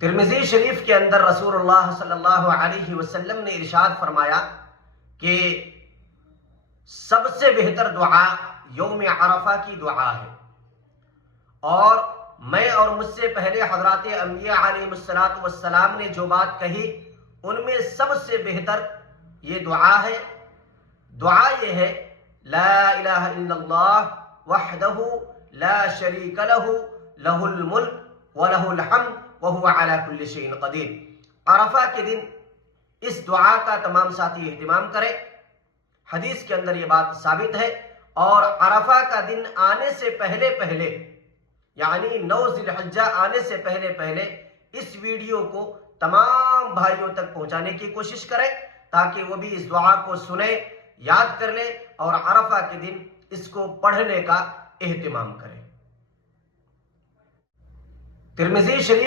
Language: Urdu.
ترمذی شریف کے اندر رسول اللہ صلی اللہ علیہ وسلم نے ارشاد فرمایا کہ سب سے بہتر دعا یوم عرفہ کی دعا ہے، اور میں اور مجھ سے پہلے حضرات انبیاء علیہ السلام نے جو بات کہی ان میں سب سے بہتر یہ دعا ہے۔ دعا یہ ہے لا الہ الا اللہ وحدہ لا شریک لہ لہ الملک ولہ الحمد وہو علی کل شیء قدیر۔ عرفہ کے دن اس دعا کا تمام ساتھی اہتمام کریں۔ حدیث کے اندر یہ بات ثابت ہے، اور عرفہ کا دن آنے سے پہلے پہلے، یعنی 9 ذی الحجہ آنے سے پہلے پہلے اس ویڈیو کو تمام بھائیوں تک پہنچانے کی کوشش کریں، تاکہ وہ بھی اس دعا کو سنیں، یاد کر لیں اور عرفہ کے دن اس کو پڑھنے کا اہتمام کریں۔ ترمذی شریف